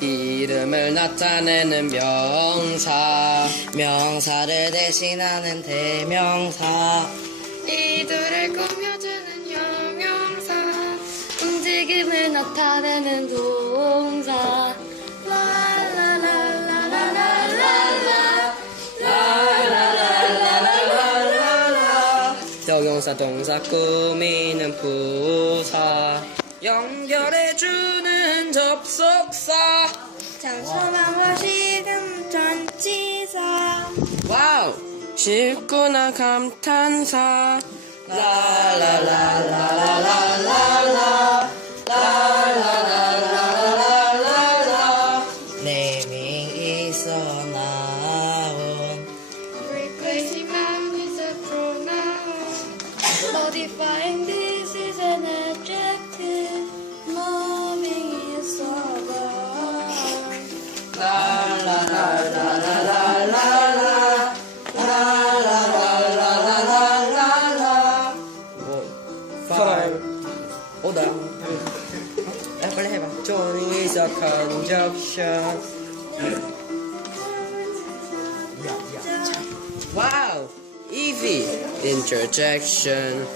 이름을 나타내는 명사. 명사를 대신하는 대명사. 이들을 꾸며주는 형용사. 움직임을 나타내는 동사. 형용사 동사 꾸미는 부사. 연결해주는 접속사. 장소방법시간 전치사. 와우 쉽구나 감탄사. 라라라라라라라라 라라라라라라라. 네임이 있어 나온. Replacing noun with a pronoun. Modifying this is an adjective. Moving is a verb. 라라라라라라라라 라라라라라라라. 나야. 빨리 해봐. Joining is a conjunction. Wow, easy. Interjection.